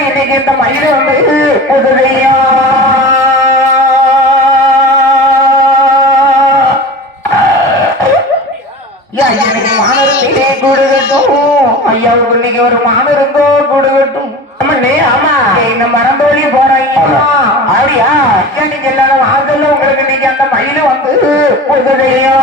இன்னைக்கு இந்த மயில வந்து உதவியா எனக்கு மாணவர்களே கூடுகட்டும் ஐயாவுக்கு இன்னைக்கு ஒரு மாணவருந்தோ கூடுகட்டும் ஆமா இந்த மரந்தோழி போறாங்க அப்படியா நீங்க எல்லாரும் வாசல்ல உங்களுக்கு இன்னைக்கு அந்த மயில வந்து உதவியா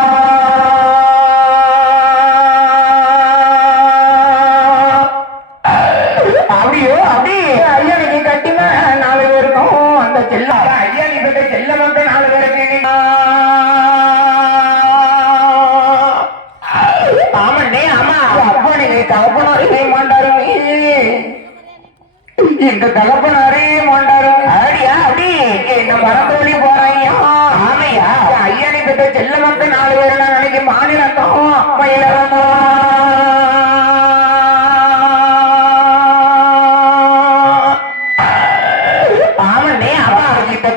அப்படியோ அப்படி ஐயா நீங்க கட்டினா 4 பேருக்கும் அந்த செல்ல ஐயா நீ கிட்ட செல்ல மட்டும் 4 பேருக்கு ஆமண்ணே ஆமா அப்பா நீங்க தகப்பனாரே மாண்டாருமே இந்த தகப்பனாரே மாண்டாரு அப்படியா அப்படி என்ன மரத்தோழி போறாங்க ஆமையா ஐயா நீ கிட்ட செல்ல மட்டும் 4 பேர் நான் நினைக்க மாநிலத்தம் மயிலரமா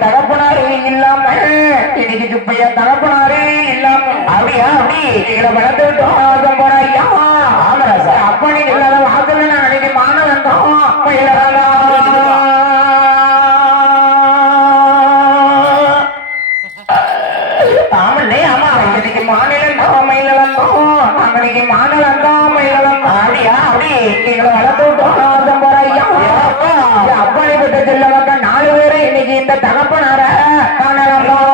தகப்பனாரு இல்லாம இன்னைக்கு சுப்பையா தகப்பனாரு இல்லாம அப்படியா அப்படி எங்களை வளர்த்து விட்டோம் போறாயா ஆமராசா அப்ப நீங்க இல்லாத வாசல்ல நான் அன்னைக்கு மாணவன் ஆமண்ணே ஆமா இன்னைக்கு மாநிலம் தான் மயிலம் தான் நாங்க இன்னைக்கு மாநிலம் தான் மயிலம் அப்படியா அப்படி எங்களை வளர்த்து விட்டோம் போறாயா அப்பா நீ பட்ட செல்ல மக்கள் 4 பேரு இன்னைக்கு இந்த தகப்பனார காணலாம்